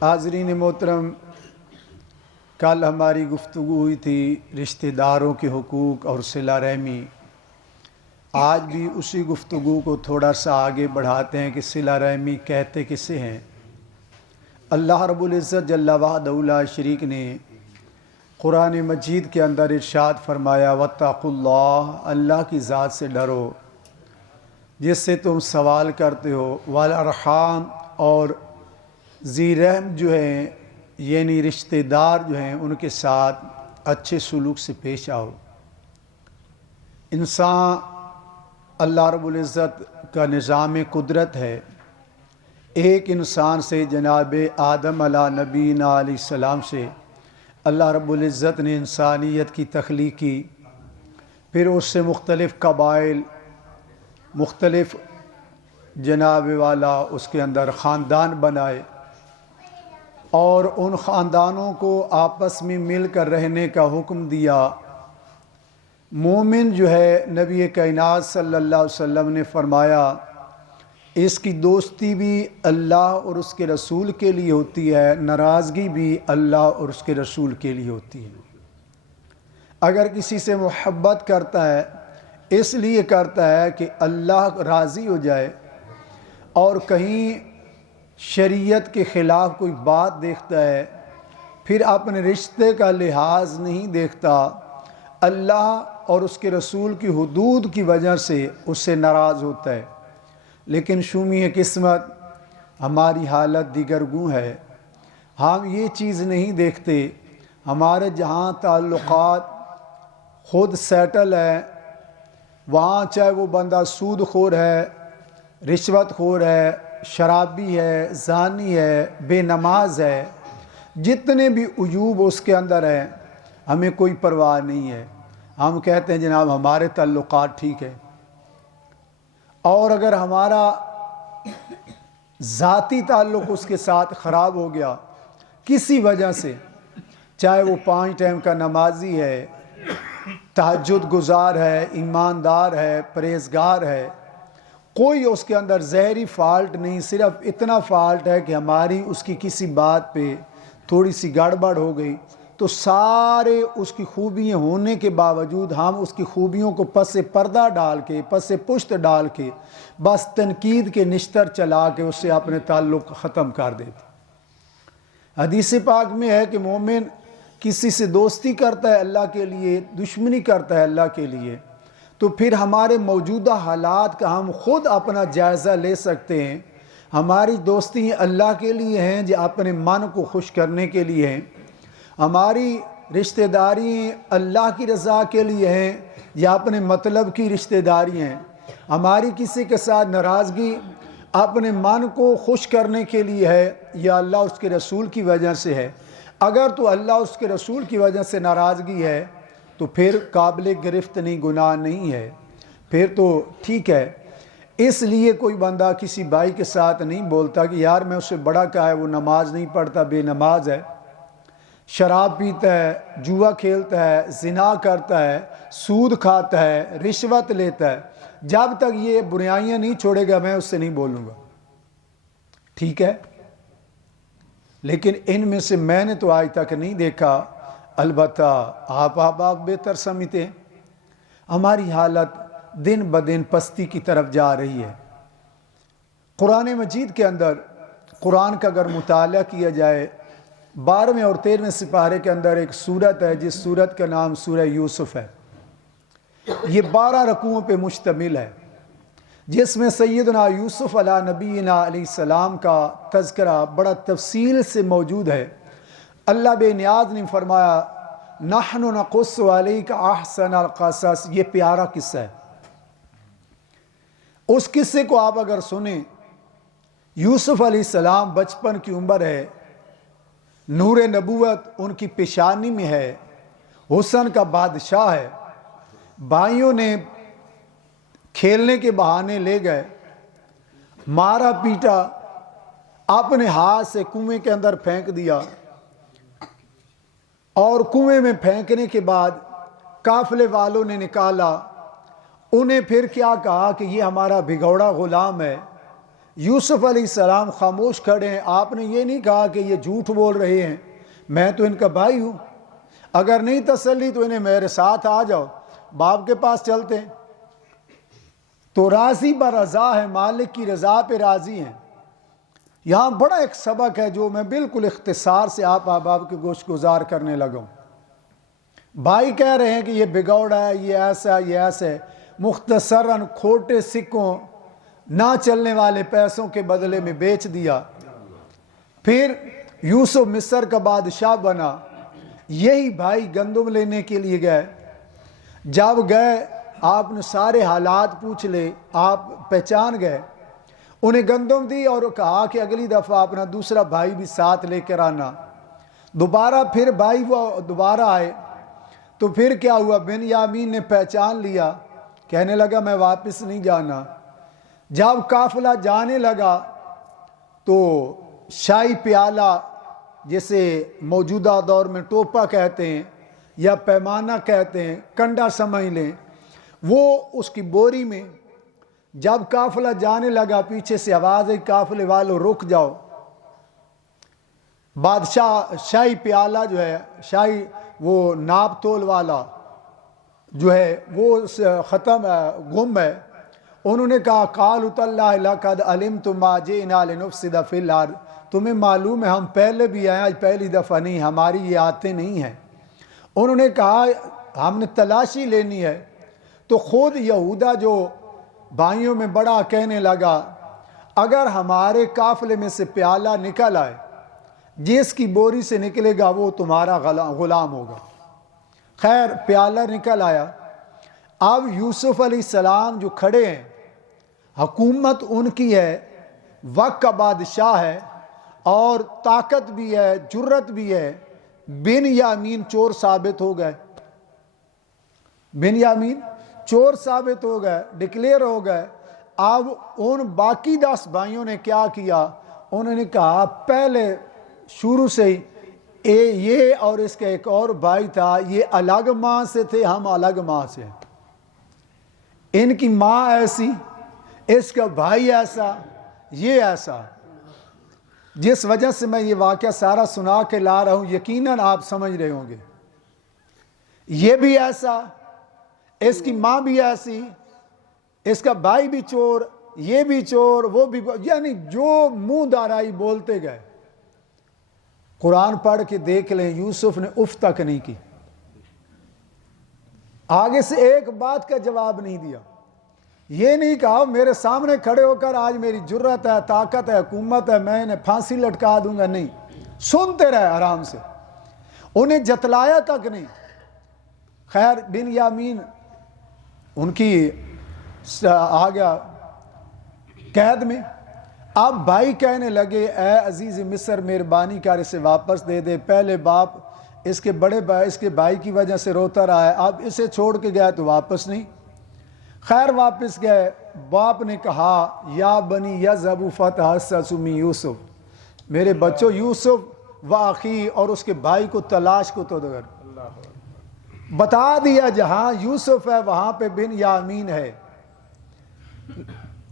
حاضرین محترم، کل ہماری گفتگو ہوئی تھی رشتہ داروں کے حقوق اور صلہ رحمی۔ آج بھی اسی گفتگو کو تھوڑا سا آگے بڑھاتے ہیں کہ صلہ رحمی کہتے کسے ہیں۔ اللہ رب العزت جل وحدہ لا شریک نے قرآن مجید کے اندر ارشاد فرمایا واتقوا اللہ، اللہ کی ذات سے ڈرو جس سے تم سوال کرتے ہو، والارحام، اور ذی رحم جو ہیں یعنی رشتہ دار جو ہیں ان کے ساتھ اچھے سلوک سے پیش آؤ۔ انسان اللہ رب العزت کا نظام قدرت ہے۔ ایک انسان سے جناب آدم علیہ نبینا علیہ السلام سے اللہ رب العزت نے انسانیت کی تخلیق کی، پھر اس سے مختلف قبائل، مختلف جناب والا اس کے اندر خاندان بنائے، اور ان خاندانوں کو آپس میں مل کر رہنے کا حکم دیا۔ مومن جو ہے نبی کائنات صلی اللہ علیہ وسلم نے فرمایا اس کی دوستی بھی اللہ اور اس کے رسول کے لیے ہوتی ہے، ناراضگی بھی اللہ اور اس کے رسول کے لیے ہوتی ہے۔ اگر کسی سے محبت کرتا ہے اس لیے کرتا ہے کہ اللہ راضی ہو جائے، اور کہیں شریعت کے خلاف کوئی بات دیکھتا ہے پھر اپنے رشتے کا لحاظ نہیں دیکھتا، اللہ اور اس کے رسول کی حدود کی وجہ سے اس سے ناراض ہوتا ہے۔ لیکن شومی قسمت ہماری حالت دیگر گوں ہے، ہم یہ چیز نہیں دیکھتے۔ ہمارے جہاں تعلقات خود سیٹل ہے، وہاں چاہے وہ بندہ سود خور ہے، رشوت خور ہے، شرابی ہے، زانی ہے، بے نماز ہے، جتنے بھی عیوب اس کے اندر ہیں ہمیں کوئی پرواہ نہیں ہے۔ ہم کہتے ہیں جناب ہمارے تعلقات ٹھیک ہے، اور اگر ہمارا ذاتی تعلق اس کے ساتھ خراب ہو گیا کسی وجہ سے، چاہے وہ 5 ٹائم کا نمازی ہے، تہجد گزار ہے، ایماندار ہے، پرہیزگار ہے، کوئی اس کے اندر ظاہری فالٹ نہیں، صرف اتنا فالٹ ہے کہ ہماری اس کی کسی بات پہ تھوڑی سی گڑبڑ ہو گئی، تو سارے اس کی خوبیاں ہونے کے باوجود ہم اس کی خوبیوں کو پس پردہ ڈال کے، پس پشت ڈال کے، بس تنقید کے نشتر چلا کے اس سے اپنے تعلق ختم کر دیتے۔ حدیث پاک میں ہے کہ مومن کسی سے دوستی کرتا ہے اللہ کے لیے، دشمنی کرتا ہے اللہ کے لیے، تو پھر ہمارے موجودہ حالات کا ہم خود اپنا جائزہ لے سکتے ہیں۔ ہماری دوستی اللہ کے لیے ہیں جو اپنے من کو خوش کرنے کے لیے ہیں، ہماری رشتہ داری اللہ کی رضا کے لیے ہیں یا اپنے مطلب کی رشتہ داری ہیں، ہماری کسی کے ساتھ ناراضگی اپنے من کو خوش کرنے کے لیے ہے یا اللہ اس کے رسول کی وجہ سے ہے۔ اگر تو اللہ اس کے رسول کی وجہ سے ناراضگی ہے تو پھر قابل گرفت نہیں، گناہ نہیں ہے، پھر تو ٹھیک ہے۔ اس لیے کوئی بندہ کسی بھائی کے ساتھ نہیں بولتا کہ یار میں اس سے بڑا کیا ہے، وہ نماز نہیں پڑھتا، بے نماز ہے، شراب پیتا ہے، جوا کھیلتا ہے، زنا کرتا ہے، سود کھاتا ہے، رشوت لیتا ہے، جب تک یہ برائیاں نہیں چھوڑے گا میں اس سے نہیں بولوں گا، ٹھیک ہے۔ لیکن ان میں سے میں نے تو آج تک نہیں دیکھا، البتہ آپ بہتر سمجھتے ہیں، ہماری حالت دن بدن پستی کی طرف جا رہی ہے۔ قرآن مجید کے اندر، قرآن کا اگر مطالعہ کیا جائے، 12ویں اور 13ویں سپارے کے اندر ایک سورت ہے جس سورت کا نام سورہ یوسف ہے۔ یہ 12 رکوعوں پہ مشتمل ہے، جس میں سیدنا یوسف علیہ نبینا علیہ السلام کا تذکرہ بڑا تفصیل سے موجود ہے۔ اللہ بے نیاز نے فرمایا نحن نقص علیک احسن القصص، یہ پیارا قصہ ہے۔ اس قصے کو آپ اگر سنیں، یوسف علیہ السلام بچپن کی عمر ہے، نور نبوت ان کی پیشانی میں ہے، حسن کا بادشاہ ہے، بھائیوں نے کھیلنے کے بہانے لے گئے، مارا پیٹا، اپنے ہاتھ سے کنویں کے اندر پھینک دیا، اور کنویں میں پھینکنے کے بعد قافلے والوں نے نکالا، انہیں پھر کیا کہا کہ یہ ہمارا بھگوڑا غلام ہے، یوسف علیہ السلام خاموش کھڑے ہیں. آپ نے یہ نہیں کہا کہ یہ جھوٹ بول رہے ہیں, میں تو ان کا بھائی ہوں, اگر نہیں تسلی تو انہیں میرے ساتھ آ جاؤ, باپ کے پاس چلتے ہیں. تو راضی برضا ہے, مالک کی رضا پہ راضی ہیں. یہاں بڑا ایک سبق ہے جو میں بالکل اختصار سے آپ احباب کے گوشت گزار کرنے لگا ہوں. بھائی کہہ رہے ہیں کہ یہ بگوڑا ہے, یہ ایسا یہ ایسا ہے. مختصراً کھوٹے سکوں, نہ چلنے والے پیسوں کے بدلے میں بیچ دیا. پھر یوسف مصر کا بادشاہ بنا. یہی بھائی گندم لینے کے لیے گئے. جب گئے آپ نے سارے حالات پوچھ لے, آپ پہچان گئے. انہیں گندم دی اور کہا کہ اگلی دفعہ اپنا دوسرا بھائی بھی ساتھ لے کر آنا. دوبارہ پھر بھائی وہ دوبارہ آئے تو پھر کیا ہوا, بنیامین نے پہچان لیا, کہنے لگا میں واپس نہیں جانا. جب قافلہ جانے لگا تو شاہی پیالہ, جسے موجودہ دور میں ٹوپا کہتے ہیں یا پیمانہ کہتے ہیں, کنڈا سمجھ لیں, وہ اس کی بوری میں. جب قافلہ جانے لگا پیچھے سے آواز آئی, قافلے والوں رک جاؤ. بادشاہ شاہی پیالہ جو ہے, شاہی وہ ناپ تول والا جو ہے وہ ختم ہے, گم ہے. انہوں نے کہا قالوا تاللہ لقد علمتم ما جئنا لنفسد فی الارض, تمہیں معلوم ہے ہم پہلے بھی آئے, آج پہلی دفعہ نہیں, ہماری یہ عادتیں نہیں ہیں. انہوں نے کہا ہم نے تلاشی لینی ہے. تو خود یہودا جو بھائیوں میں بڑا کہنے لگا اگر ہمارے قافلے میں سے پیالہ نکل آئے, جس کی بوری سے نکلے گا وہ تمہارا غلام ہوگا. خیر پیالہ نکل آیا. اب یوسف علیہ السلام جو کھڑے ہیں, حکومت ان کی ہے, وقت کا بادشاہ ہے اور طاقت بھی ہے, جرت بھی ہے. بنیامین چور ثابت ہو گئے, بنیامین چور ثابت ہو گئے, ڈکلیئر ہو گئے. اب ان باقی 10 بھائیوں نے کیا کیا, انہوں نے کہا پہلے شروع سے ہی یہ اور اس کا ایک اور بھائی تھا, یہ الگ ماں سے تھے, ہم الگ ماں سے ہیں. ان کی ماں ایسی, اس کا بھائی ایسا, یہ ایسا. جس وجہ سے میں یہ واقعہ سارا سنا کے لا رہا ہوں, یقیناً آپ سمجھ رہے ہوں گے. یہ بھی ایسا, اس کی ماں بھی ایسی, اس کا بھائی بھی چور, یہ بھی چور, وہ بھی, یعنی جو منہ دارائی بولتے گئے. قرآن پڑھ کے دیکھ لیں, یوسف نے اف تک نہیں کی, آگے سے ایک بات کا جواب نہیں دیا. یہ نہیں کہا میرے سامنے کھڑے ہو کر آج میری جرت ہے, طاقت ہے, حکومت ہے, میں انہیں پھانسی لٹکا دوں گا. نہیں, سنتے رہے آرام سے, انہیں جتلایا تک نہیں. خیر بنیامین ان کی آ گیا قید میں. اب بھائی کہنے لگے اے عزیز مصر مہربانی کر اسے واپس دے دے. پہلے باپ اس کے بڑے بھائی, اس کے بھائی کی وجہ سے روتا رہا ہے, اب اسے چھوڑ کے گیا تو واپس نہیں. خیر واپس گئے. باپ نے کہا یا بنی یذهبوا فتحسسوا من یوسف, میرے بچوں یوسف و اخی اور اس کے بھائی کو تلاش کو تو بتا دیا, جہاں یوسف ہے وہاں پہ بنیامین ہے.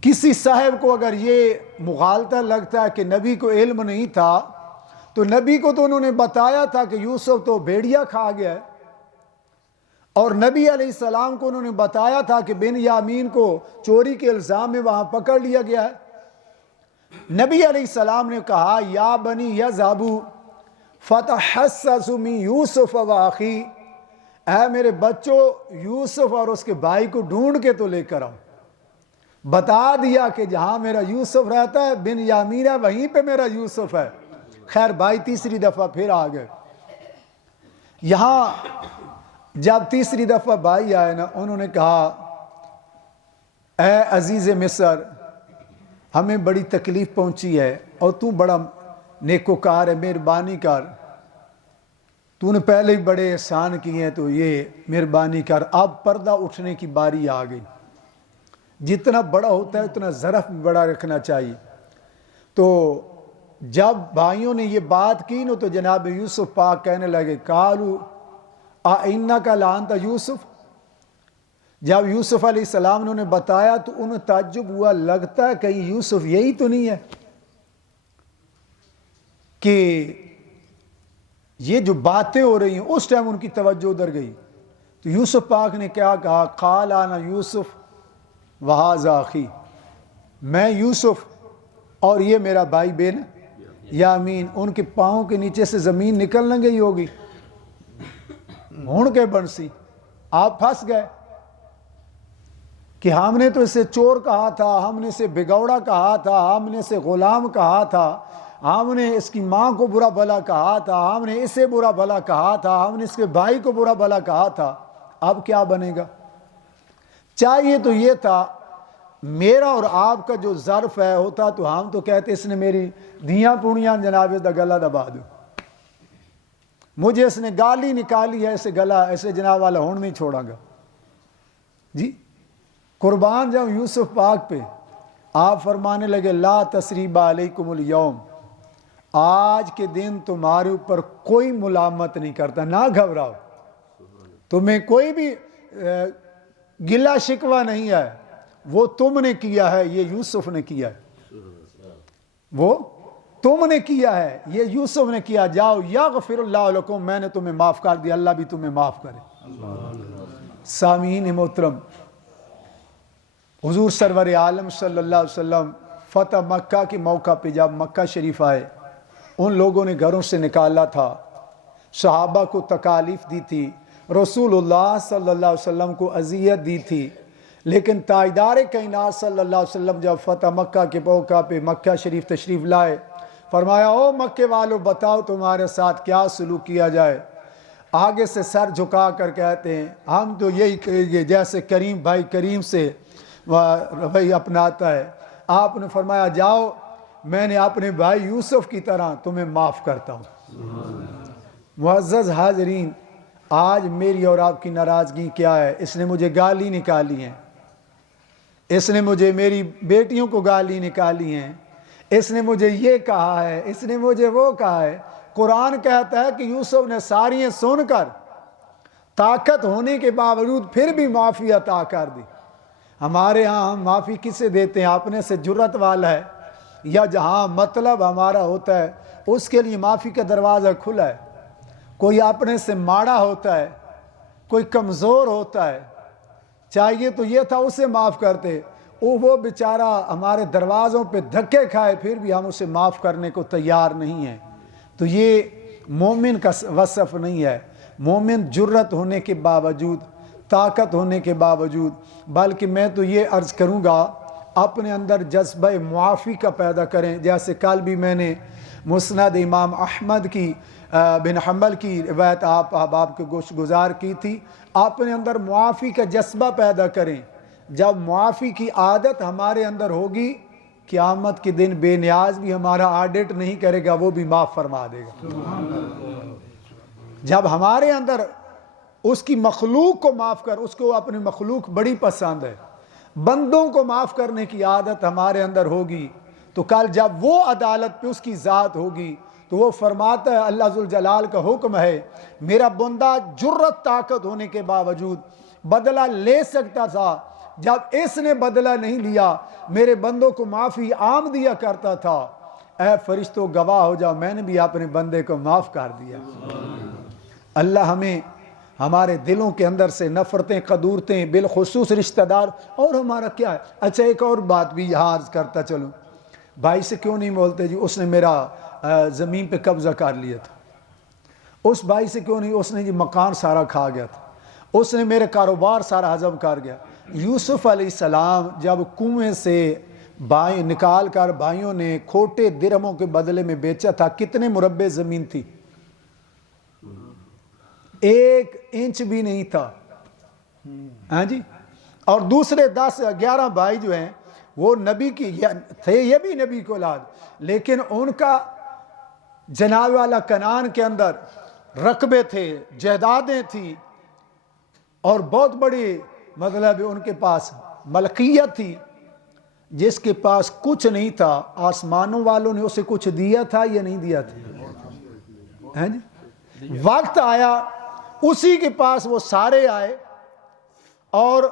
کسی صاحب کو اگر یہ مغالطہ لگتا ہے کہ نبی کو علم نہیں تھا, تو نبی کو تو انہوں نے بتایا تھا کہ یوسف تو بھیڑیا کھا گیا ہے, اور نبی علیہ السلام کو انہوں نے بتایا تھا کہ بنیامین کو چوری کے الزام میں وہاں پکڑ لیا گیا ہے. نبی علیہ السلام نے کہا یا بنی یذهبوا فتحسسوا من یوسف و اخی, اے میرے بچوں یوسف اور اس کے بھائی کو ڈھونڈ کے تو لے کر آؤ. بتا دیا کہ جہاں میرا یوسف رہتا ہے بنیامین ہے, وہیں پہ میرا یوسف ہے. خیر بھائی تیسری دفعہ پھر آ گئے. یہاں جب تیسری دفعہ بھائی آئے نا, انہوں نے کہا اے عزیز مصر, ہمیں بڑی تکلیف پہنچی ہے اور تو بڑا نیکوکار ہے, مہربانی کر, تو نے پہلے ہی بڑے احسان کیے ہیں, تو یہ مہربانی کر. اب پردہ اٹھنے کی باری آ گئی. جتنا بڑا ہوتا ہے اتنا ظرف بھی بڑا رکھنا چاہیے. تو جب بھائیوں نے یہ بات کی نا, تو جناب یوسف پاک کہنے لگے قالوا اِنَّكَ لَأَنْتَ یوسف, جب یوسف علیہ السلام نے انہیں بتایا تو انہیں تعجب ہوا، لگتا ہے کہیں یوسف یہی تو نہیں ہے کہ یہ جو باتیں ہو رہی ہیں۔ اس ٹائم ان کی توجہ ادھر گئی تو یوسف پاک نے کیا کہا، قال انا یوسف وہذا اخی، میں یوسف اور یہ میرا بھائی بن یامین۔ ان کے پاؤں کے نیچے سے زمین نکل نہ گئی ہوگی، ہون کے بنسی، آپ پھنس گئے کہ ہم نے تو اسے چور کہا تھا، ہم نے اسے بگوڑا کہا تھا، ہم نے اسے غلام کہا تھا، ہم نے اس کی ماں کو برا بھلا کہا تھا، ہم نے اسے برا بھلا کہا تھا، ہم نے اس کے بھائی کو برا بھلا کہا تھا، اب کیا بنے گا؟ چاہیے تو یہ تھا میرا اور آپ کا جو ظرف ہے ہوتا تو ہم تو کہتے اس نے میری دیاں پونیاں جناب دا گلا دبا دو، مجھے اس نے گالی نکالی ہے، اسے گلا ایسے جناب والا ہون نہیں چھوڑا گا جی۔ قربان جاؤں یوسف پاک پہ، آپ فرمانے لگے لا تثریب علیکم اليوم، آج کے دن تمہارے اوپر کوئی ملامت نہیں کرتا، نہ گھبراؤ، تمہیں کوئی بھی گلہ شکوہ نہیں ہے، وہ تم نے کیا ہے، یہ یوسف نے کیا ہے، وہ تم نے کیا ہے، یہ یوسف نے کیا، جاؤ یغفر اللہ لکم، میں نے تمہیں معاف کر دیا، اللہ بھی تمہیں معاف کرے۔ سامعین محترم، حضور سرور عالم صلی اللہ علیہ وسلم فتح مکہ کے موقع پہ جب مکہ شریف آئے، ان لوگوں نے گھروں سے نکالا تھا، صحابہ کو تکالیف دی تھی، رسول اللہ صلی اللہ علیہ وسلم کو اذیت دی تھی، لیکن تاجدار کائنات صلی اللہ علیہ وسلم جب فتح مکہ کے موقع پہ مکہ شریف تشریف لائے، فرمایا او مکے والو بتاؤ تمہارے ساتھ کیا سلوک کیا جائے۔ آگے سے سر جھکا کر کہتے ہیں ہم تو یہی کہیں گے جیسے کریم بھائی کریم سے رویہ اپناتا ہے۔ آپ نے فرمایا جاؤ میں نے اپنے بھائی یوسف کی طرح تمہیں معاف کرتا ہوں۔ معزز حاضرین، آج میری اور آپ کی ناراضگی کیا ہے؟ اس نے مجھے گالی نکالی ہیں، اس نے مجھے میری بیٹیوں کو گالی نکالی ہیں، اس نے مجھے یہ کہا ہے، اس نے مجھے وہ کہا ہے۔ قرآن کہتا ہے کہ یوسف نے ساری سن کر طاقت ہونے کے باوجود پھر بھی معافی عطا کر دی۔ ہمارے ہاں ہم معافی کسے دیتے ہیں؟ اپنے سے جرت والا ہے یا جہاں مطلب ہمارا ہوتا ہے اس کے لیے معافی کا دروازہ کھلا ہے۔ کوئی اپنے سے ماڑا ہوتا ہے، کوئی کمزور ہوتا ہے، چاہیے تو یہ تھا اسے معاف کرتے، وہ بیچارہ ہمارے دروازوں پہ دھکے کھائے پھر بھی ہم اسے معاف کرنے کو تیار نہیں ہیں۔ تو یہ مومن کا وصف نہیں ہے۔ مومن جرت ہونے کے باوجود، طاقت ہونے کے باوجود، بلکہ میں تو یہ عرض کروں گا اپنے اندر جذبہ معافی کا پیدا کریں۔ جیسے کل بھی میں نے مسند امام احمد کی بن حنبل کی روایت آپ احباب کے گوش گزار کی تھی، اپنے اندر معافی کا جذبہ پیدا کریں۔ جب معافی کی عادت ہمارے اندر ہوگی، قیامت کے دن بے نیاز بھی ہمارا آڈٹ نہیں کرے گا، وہ بھی معاف فرما دے گا۔ جب ہمارے اندر اس کی مخلوق کو معاف کر، اس کو اپنی مخلوق بڑی پسند ہے، بندوں کو معاف کرنے کی عادت ہمارے اندر ہوگی، تو کل جب وہ عدالت پہ اس کی ذات ہوگی تو وہ فرماتا ہے، اللہ ذوالجلال کا حکم ہے، میرا بندہ جرت طاقت ہونے کے باوجود بدلہ لے سکتا تھا، جب اس نے بدلہ نہیں لیا میرے بندوں کو معافی عام دیا کرتا تھا، اے فرشتوں گواہ ہو جاؤ میں نے بھی اپنے بندے کو معاف کر دیا۔ اللہ ہمیں ہمارے دلوں کے اندر سے نفرتیں، قدورتیں، بالخصوص رشتہ دار، اور ہمارا کیا ہے۔ اچھا ایک اور بات بھی یہاں عرض کرتا چلوں، بھائی سے کیوں نہیں بولتے جی اس نے میرا زمین پہ قبضہ کر لیا تھا، اس بھائی سے کیوں نہیں، اس نے جی مکان سارا کھا گیا تھا، اس نے میرے کاروبار سارا ہضم کر گیا۔ یوسف علیہ السلام جب کنویں سے بھائی نکال کر بھائیوں نے کھوٹے درہموں کے بدلے میں بیچا تھا، کتنے مربع زمین تھی؟ 1 انچ بھی نہیں تھا، ہاں جی۔ اور دوسرے 10-11 بھائی جو ہیں وہ نبی کی تھے، یہ بھی نبی کو اولاد، لیکن ان کا جناب والا کنعان کے اندر رقبے تھے، جائیدادیں تھی، اور بہت بڑی مطلب ان کے پاس ملکیت تھی۔ جس کے پاس کچھ نہیں تھا، آسمانوں والوں نے اسے کچھ دیا تھا یا نہیں دیا تھا؟ وقت آیا اسی کے پاس وہ سارے آئے اور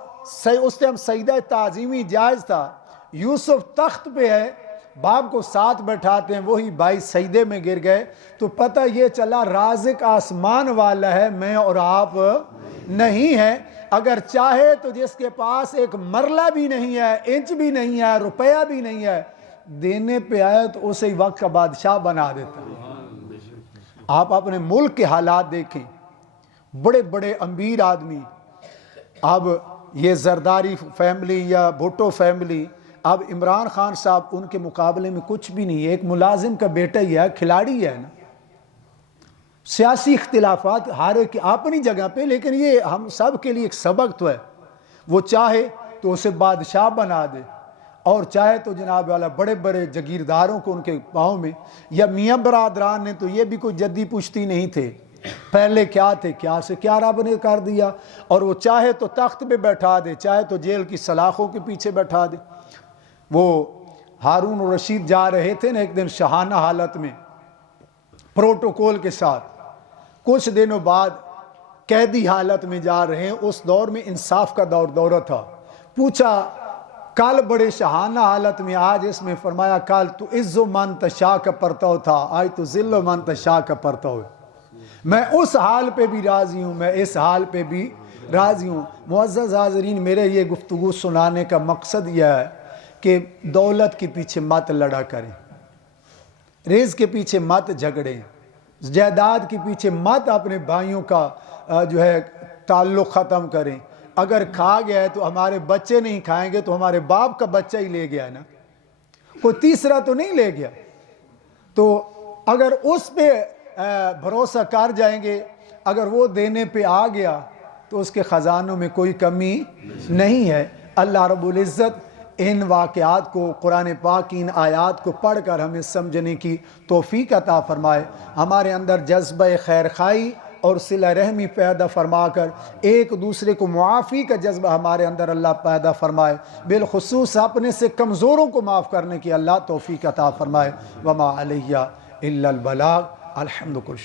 اس ٹائم سجدہ تعظیمی جائز تھا. یوسف تخت پہ ہے, باپ کو ساتھ بیٹھاتے ہیں, وہی بھائی سجدے میں گر گئے تو پتہ یہ چلا رازق آسمان والا ہے, میں اور آپ نہیں ہے. اگر چاہے تو جس کے پاس ایک مرلہ بھی نہیں ہے, انچ بھی نہیں ہے, روپیہ بھی نہیں ہے, دینے پہ آئے تو اسے وقت کا بادشاہ بنا دیتا ہے. آپ اپنے ملک کے حالات دیکھیں, بڑے بڑے امیر آدمی, اب یہ زرداری فیملی یا بھٹو فیملی, اب عمران خان صاحب ان کے مقابلے میں کچھ بھی نہیں ہے, ایک ملازم کا بیٹا ہی ہے, کھلاڑی ہے نا. سیاسی اختلافات ہر ایک اپنی جگہ پہ, لیکن یہ ہم سب کے لیے ایک سبق تو ہے. وہ چاہے تو اسے بادشاہ بنا دے, اور چاہے تو جناب والا بڑے بڑے جگیرداروں کو ان کے پاؤں میں, یا میاں برادران نے تو یہ بھی کوئی جدی پشتی نہیں تھے, پہلے کیا تھے, کیا سے کیا رب نے کر دیا. اور وہ چاہے تو تخت پہ بیٹھا دے, چاہے تو جیل کی سلاخوں کے پیچھے بیٹھا دے. وہ ہارون الرشید جا رہے تھے نا ایک دن شاہانہ حالت میں پروٹوکول کے ساتھ, کچھ دنوں بعد قیدی حالت میں جا رہے ہیں. اس دور میں انصاف کا دورہ تھا. پوچھا کل بڑے شاہانہ حالت میں, آج اس میں فرمایا کل تو عز و من تشاء کا پرتو تھا, آج تو ذل و من تشاء کا پرتو ہے. میں اس حال پہ بھی راضی ہوں, میں اس حال پہ بھی راضی ہوں. معزز حاضرین, میرے یہ گفتگو سنانے کا مقصد یہ ہے کہ دولت کے پیچھے مت لڑا کریں, رزق کے پیچھے مت جھگڑیں, جائیداد کے پیچھے مت اپنے بھائیوں کا جو ہے تعلق ختم کریں. اگر کھا گیا ہے تو ہمارے بچے نہیں کھائیں گے تو ہمارے باپ کا بچہ ہی لے گیا ہے نا, کوئی تیسرا تو نہیں لے گیا. تو اگر اس پہ بھروسہ کر جائیں گے, اگر وہ دینے پہ آ گیا تو اس کے خزانوں میں کوئی کمی نہیں ہے. اللہ رب العزت ان واقعات کو, قرآن پاک کی ان آیات کو پڑھ کر ہمیں سمجھنے کی توفیق عطا فرمائے. ہمارے اندر جذبہ خیر خواہی اور صلہ رحمی پیدا فرما کر ایک دوسرے کو معافی کا جذبہ ہمارے اندر اللہ پیدا فرمائے. بالخصوص اپنے سے کمزوروں کو معاف کرنے کی اللہ توفیق عطا فرمائے. وما علیہ الا البلاغ. الحمد للہ.